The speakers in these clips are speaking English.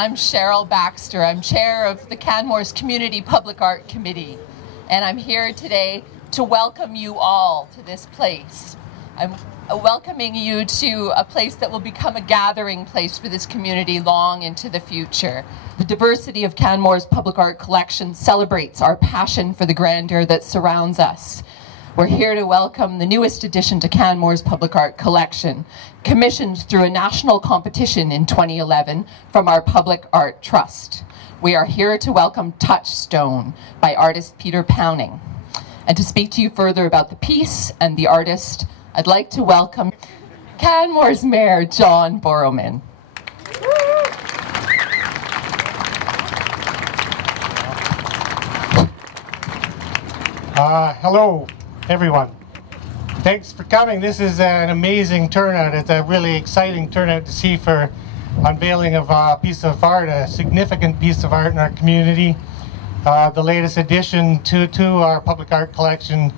I'm Cheryl Baxter. I'm chair of the Canmore's Community Public Art Committee, and I'm here today to welcome you all to this place. I'm welcoming you to a place that will become a gathering place for this community long into the future. The diversity of Canmore's public art collection celebrates our passion for the grandeur that surrounds us. We're here to welcome the newest addition to Canmore's public art collection, commissioned through a national competition in 2011 from our Public Art Trust. We are here to welcome Touchstone by artist Peter Powning. And to speak to you further about the piece and the artist, I'd like to welcome Canmore's Mayor, John Borrowman. Hello, everyone. Thanks for coming. This is an amazing turnout. It's a really exciting turnout to see for unveiling of a piece of art, a significant piece of art in our community. The latest addition to our public art collection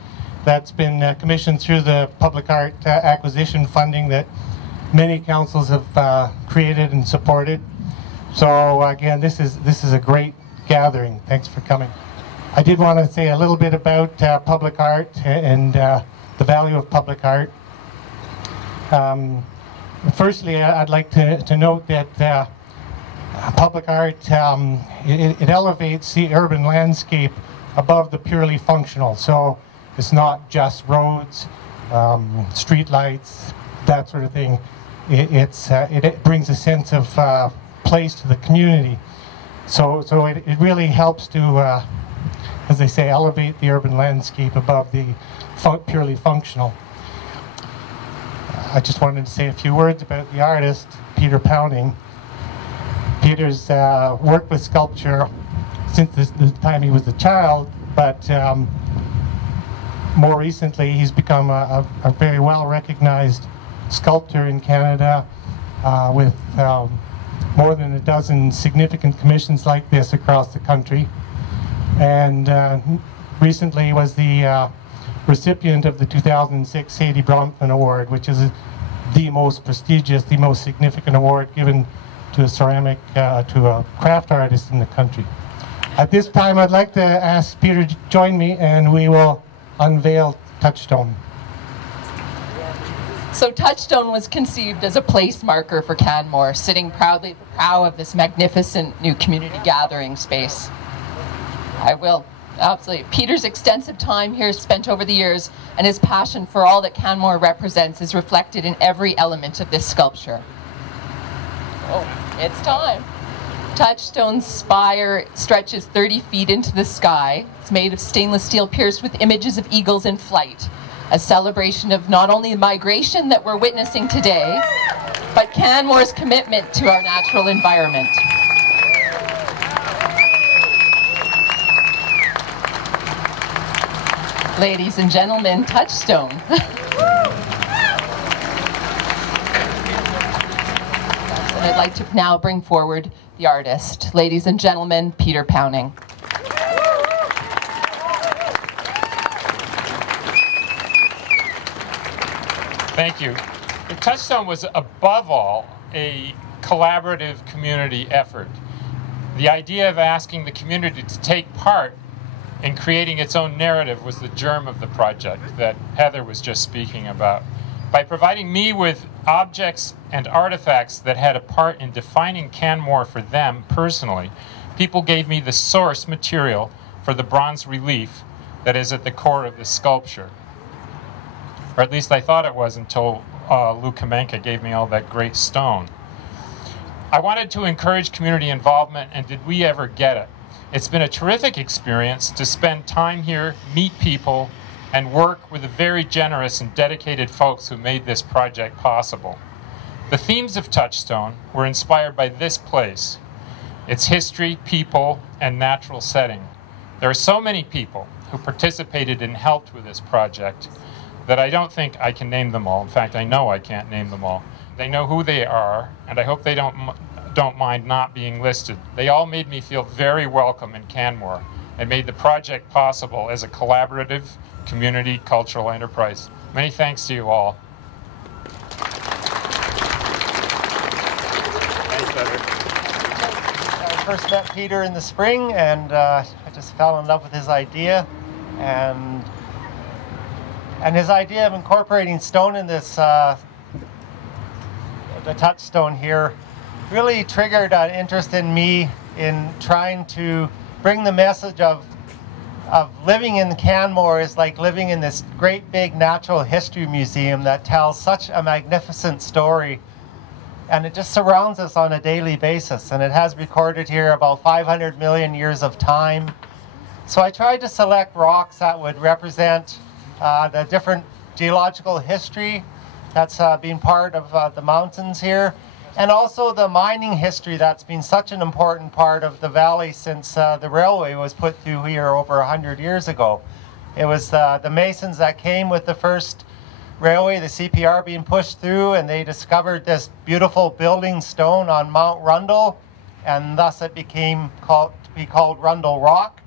that's been commissioned through the public art acquisition funding that many councils have created and supported. So again, this is a great gathering. Thanks for coming. I did want to say a little bit about public art and the value of public art. Firstly, I'd like to note that public art, it elevates the urban landscape above the purely functional. So it's not just roads, street lights, that sort of thing. It brings a sense of place to the community. So it really helps to, as they say, elevate the urban landscape above the purely functional. I just wanted to say a few words about the artist, Peter Powning. Peter's worked with sculpture since the time he was a child, but more recently he's become a very well-recognized sculptor in Canada with more than a dozen significant commissions like this across the country. And recently was the recipient of the 2006 Sadie Bronfman Award, which is the most prestigious, the most significant award given to a ceramic, to a craft artist in the country. At this time, I'd like to ask Peter to join me, and we will unveil Touchstone. So Touchstone was conceived as a place marker for Canmore, sitting proudly at the prow of this magnificent new community gathering space. I will. Absolutely. Peter's extensive time here spent over the years and his passion for all that Canmore represents is reflected in every element of this sculpture. Oh, it's time. Touchstone's spire stretches 30 feet into the sky. It's made of stainless steel pierced with images of eagles in flight, a celebration of not only the migration that we're witnessing today, but Canmore's commitment to our natural environment. Ladies and gentlemen, Touchstone. And I'd like to now bring forward the artist. Ladies and gentlemen, Peter Powning. Thank you. The Touchstone was above all a collaborative community effort. The idea of asking the community to take part in creating its own narrative was the germ of the project that Heather was just speaking about. By providing me with objects and artifacts that had a part in defining Canmore for them personally, people gave me the source material for the bronze relief that is at the core of the sculpture. Or at least I thought it was until Lou Kamenka gave me all that great stone. I wanted to encourage community involvement, and did we ever get it? It's been a terrific experience to spend time here, meet people, and work with the very generous and dedicated folks who made this project possible. The themes of Touchstone were inspired by this place, its history, people, and natural setting. There are so many people who participated and helped with this project that I don't think I can name them all. In fact, I know I can't name them all. They know who they are, and I hope they don't mind not being listed. They all made me feel very welcome in Canmore and made the project possible as a collaborative community cultural enterprise. Many thanks to you all. Thanks, Heather. first met Peter in the spring, and I just fell in love with his idea, and his idea of incorporating stone in this, the Touchstone here, really triggered an interest in me in trying to bring the message of living in Canmore is like living in this great big natural history museum that tells such a magnificent story, and it just surrounds us on a daily basis, and it has recorded here about 500 million years of time. So I tried to select rocks that would represent the different geological history that's been part of the mountains here, and also the mining history that's been such an important part of the valley since the railway was put through here over 100 years ago. It was the masons that came with the first railway, the CPR, being pushed through, and they discovered this beautiful building stone on Mount Rundle, and thus it became called Rundle Rock.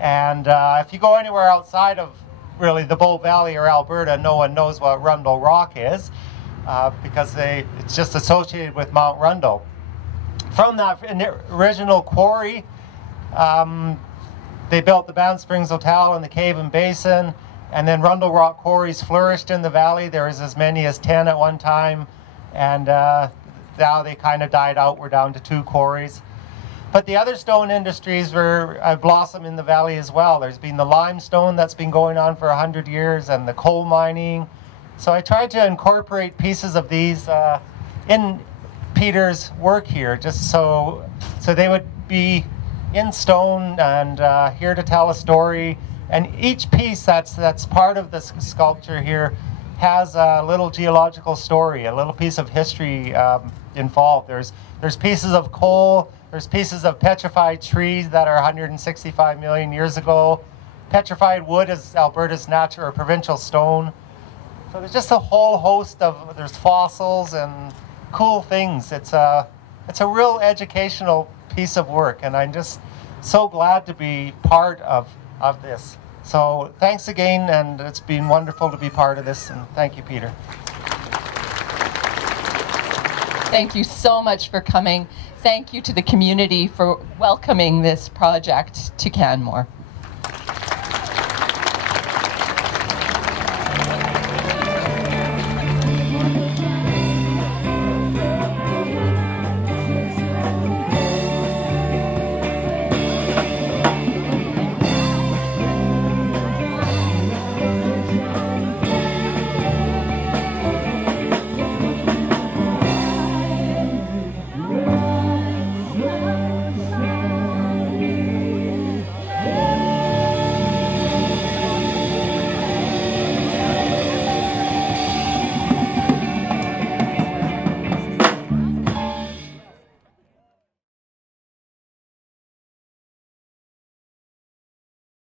And if you go anywhere outside of really the Bow Valley or Alberta, no one knows what Rundle Rock is, because it's just associated with Mount Rundle. From that original quarry, they built the Banff Springs Hotel and the Cave and Basin, and then Rundle Rock quarries flourished in the valley. There was as many as 10 at one time, and now they kind of died out. We're down to 2 quarries. But the other stone industries have blossomed in the valley as well. There's been the limestone that's been going on for 100 years, and the coal mining. So I tried to incorporate pieces of these in Peter's work here, just so they would be in stone and here to tell a story. And each piece that's part of this sculpture here has a little geological story, a little piece of history involved. There's pieces of coal. There's pieces of petrified trees that are 165 million years ago. Petrified wood is Alberta's natural or provincial stone. So there's just a whole host of, there's fossils and cool things. It's a real educational piece of work, and I'm just so glad to be part of this. So thanks again, and it's been wonderful to be part of this, and thank you, Peter. Thank you so much for coming. Thank you to the community for welcoming this project to Canmore.